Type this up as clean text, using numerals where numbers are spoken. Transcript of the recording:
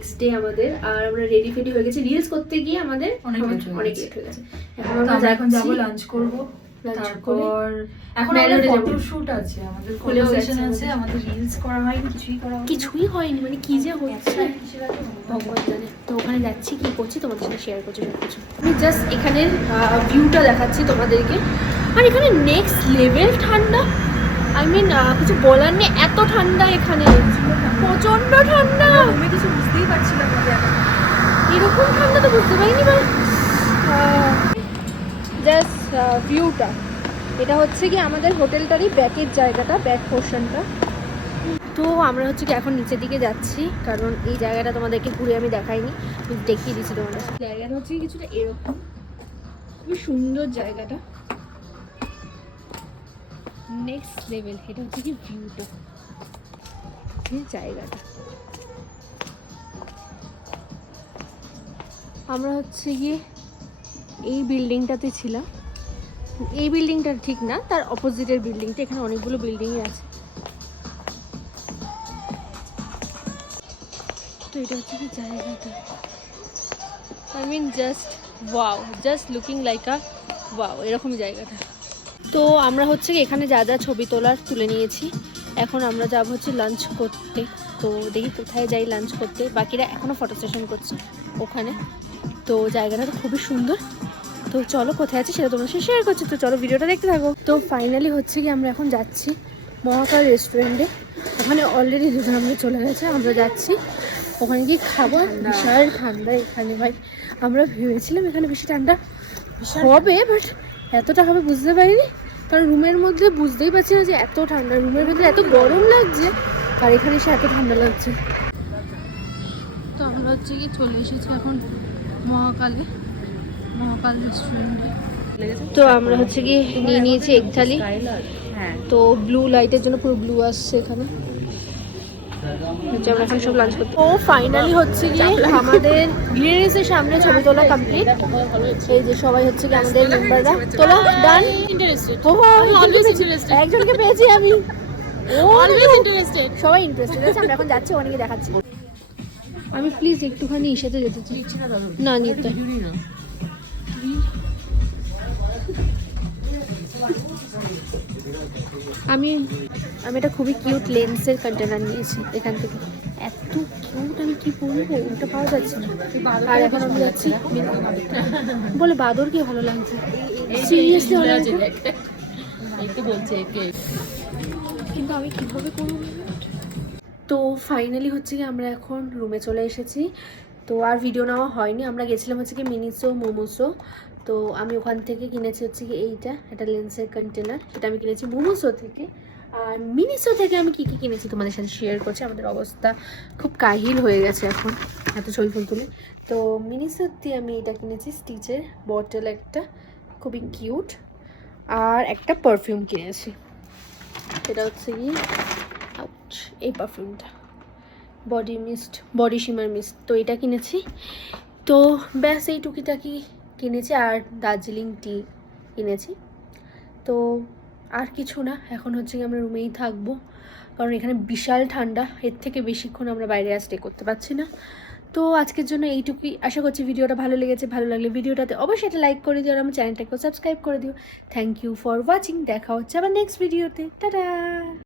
Next day আমাদের, আর আমরা ready ফেডি হয়ে গেছি। রিলস করতে গিয়ে আমাদের অনেক লেট হয়ে গেছে। এখন যাবো লাঞ্চ করব, তারপর এখন আমাদের ফটোশুট আছে, আমাদের ফটো সেশন আছে, আমাদের রিলস করা হয়নি, কিছুই হয়নি মানে কি যে হচ্ছে ভগবান জানে। তো ওখানে যাচ্ছি, কি করছি তোমাদের সাথে শেয়ার করছি সব কিছু। আমি জাস্ট এখানের ভিউটা দেখাচ্ছি তোমাদেরকে। আর এখানে নেক্সট লেভেল ঠান্ডা, আই মিন কিছু বলার নেই, এত ঠান্ডা এখানে, প্রচন্ড ঠান্ডা। আমি কিছু বুঝতেই পারছিলাম না যে এরকম ঠান্ডা তো বুঝতে পারিনি। বাট জাস্ট ভিউটা, এটা হচ্ছে কি আমাদের হোটেলটারই ব্যাকের জায়গাটা, ব্যাক পোর্শনটা। তো আমরা হচ্ছে কি এখন নিচের দিকে যাচ্ছি, কারণ এই জায়গাটা তোমাদেরকে ঘুরে আমি দেখাইনি, দেখিয়ে দিচ্ছি তোমাদের। জায়গাটা হচ্ছে কিছুটা এরকম, খুবই সুন্দর জায়গাটা, নেক্সট লেভেল। এটা হচ্ছে কি ভিউটা, এই জায়গাটা। আমরা হচ্ছে গিয়ে এই বিল্ডিংটাতে ছিলাম, এই বিল্ডিংটা ঠিক না, তার অপোজিটের বিল্ডিংটা। এখানে অনেকগুলো বিল্ডিংই আছে। তো এটা হচ্ছে কি জায়গাটা, I mean just wow, just looking like a wow, এরকমই জায়গাটা। তো আমরা হচ্ছে কি এখানে যা যা ছবি তোলার তুলে নিয়েছি। এখন আমরা যাব হচ্ছে লাঞ্চ করতে। তো দেখি কোথায় যাই লাঞ্চ করতে, বাকিরা এখনও ফটো সেশন করছে ওখানে। তো জায়গাটা তো খুবই সুন্দর। তো চলো কোথায় আছে সেটা তোমার সাথে শেয়ার করছি, তো চলো ভিডিওটা দেখতে থাকো। তো ফাইনালি হচ্ছে কি আমরা এখন যাচ্ছি মহাকাল রেস্টুরেন্টে। ওখানে অলরেডি দুজন আমরা চলে গেছে, আমরা যাচ্ছি ওখানে গিয়ে খাবো। বিশাল ঠান্ডা এখানে ভাই, আমরা ভেবেছিলাম এখানে বেশি ঠান্ডা হবে, বাট এতটা হবে বুঝতে পারিনি। কারণ রুমের মধ্যে বুঝতেই পারছি না যে এত ঠান্ডা, রুমের মধ্যে এত গরম লাগছে আর এখানে এসে এত ঠান্ডা লাগছে। তো আমরা হচ্ছে কি চলে এসেছি এখন মহাকালে, মহাকাল রেস্টুরেন্টে। তো আমরা হচ্ছে কি নিয়ে নিয়েছি এগ থালি। তো ব্লু লাইটের জন্য পুরো ব্লু আসছে এখানে। আমরা এখন সব লাঞ্চ করতে। ও ফাইনালি হচ্ছে কি আমাদের গ্রিনরিজের সামনে ছবি তোলা কমপ্লিট। এই যে সবাই হচ্ছে কি আমাদের মেম্বাররা তোলা ডান। একজনকে পেয়েছি আমি, সবাই ইন্টারেস্টেড আছে। আমরা এখন যাচ্ছি, অনেকে দেখাচ্ছি। আমি প্লিজ একটুখানি ইসেতে যেতে চাই। না নিতে আমি একটা খুবই কিউট লেন্সের কন্টেনার নিয়েছি এখান থেকে। এত কিউট, আমি কি বলবো, ওটা পাওয়া যাচ্ছে না। আর এখন আমি যাচ্ছি বলে বাদরকে ভালো লাগছে, সিরিয়াসলি ভালো লাগছে, কিন্তু আমি কিভাবে করবো। তো ফাইনালি হচ্ছে কি আমরা এখন রুমে চলে এসেছি। তো আর ভিডিও নেওয়া হয়নি, আমরা গেছিলাম হচ্ছে কি মিনিসো মোমোসো। তো আমি ওখান থেকে কিনেছি হচ্ছে কি এইটা, একটা লেন্সের কন্টেনার, সেটা আমি কিনেছি মোমোসো থেকে। আর মিনিসো থেকে আমি কী কী কিনেছি তোমাদের সাথে শেয়ার করছি। আমাদের অবস্থা খুব কাহিল হয়ে গেছে এখন এত ছবি ফুল তুলে। তো মিনিসোর দিয়ে আমি এটা কিনেছি, স্টিচের বটল একটা, খুবই কিউট। আর একটা পারফিউম কিনেছি, সেটা হচ্ছে কি এই পারফিউমটা, body mist, body shimmer mist. তো এটা কিনেছি। তো ব্যাস এই টুকিটাকি কিনেছি, আর দার্জিলিং টি কিনেছি। তো আর কিছু না, এখন হচ্ছে কি আমরা রুমেই থাকবো, কারণ এখানে বিশাল ঠান্ডা, এর থেকে বেশিক্ষণ আমরা বাইরে আর স্টে করতে পারছি না। তো আজকের জন্য এইটুকুই, আশা করছি ভিডিওটা ভালো লেগেছে। ভালো লাগলে ভিডিওটাতে অবশ্যই একটা লাইক করে দিও, আর আমার চ্যানেলটাকেও সাবস্ক্রাইব করে দিও। থ্যাংক ইউ ফর ওয়াচিং, দেখা হচ্ছে আবার নেক্সট ভিডিওতে, টাটা।